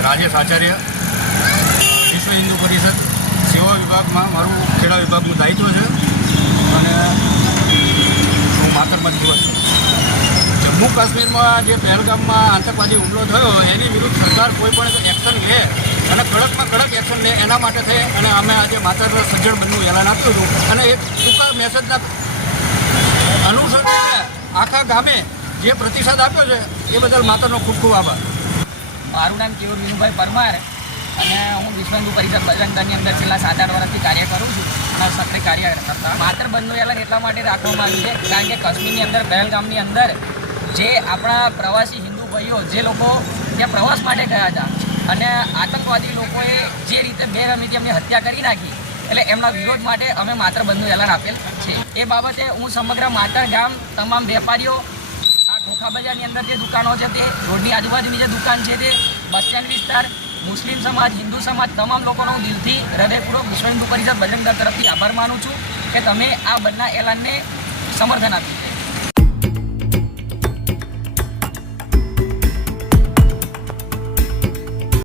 રાજેશ આચાર્ય, વિશ્વ હિન્દુ પરિષદ સેવા વિભાગમાં મારું ખેડા વિભાગનું દાયિત્વ છે અને હું માતરમાંથી દિવસ છું. જમ્મુ કાશ્મીરમાં જે પહેલગામમાં આતંકવાદી હુમલો થયો એની વિરુદ્ધ સરકાર કોઈ પણ એક્શન લે અને કડકમાં કડક એક્શન લે એના માટે થઈ અને અમે આજે માતર સજ્જડ બંધનું એલાન આપ્યું હતું અને એક ટૂંકા મેસેજના અનુસંધાને આખા ગામે જે પ્રતિસાદ આપ્યો છે એ બદલ માતરનો ખૂબ ખૂબ આભાર. મારું નામ કેવર વિનુભાઈ પરમાર અને હું વિશ્વ હિન્દુ પરિષદ બજરંગ દળની અંદર છેલ્લા 7-8 વર્ષથી કાર્ય કરું છું અને સક્રિય કાર્ય કરતા. માતર બંધનું એલાન એટલા માટે રાખવામાં આવ્યું છે કારણ કે કાશ્મીરની અંદર પહેલગામની અંદર જે આપણા પ્રવાસી હિન્દુ ભાઈઓ જે લોકો ત્યાં પ્રવાસ માટે ગયા હતા અને આતંકવાદી લોકોએ જે રીતે બેરહમીથી એમની હત્યા કરી નાખી એટલે એમના વિરોધ માટે અમે માતર બંધનું એલાન આપેલ છે. એ બાબતે હું સમગ્ર માતર ગામ તમામ વેપારીઓ આ ખોખા બજારની અંદર જે દુકાનો છે તે રોડની આજુબાજુની જે દુકાન છે તે બસ સ્ટેન્ડ વિસ્તાર મુસ્લિમ સમાજ હિન્દુ સમાજ તમામ લોકોનો હું દિલથી હૃદયપૂર્વક વિશ્વ હિન્દુ પરિષદ બજરંગ દળ તરફથી આભાર માનું છું કે તમે આ બંધના એલાનને સમર્થન આપ્યું.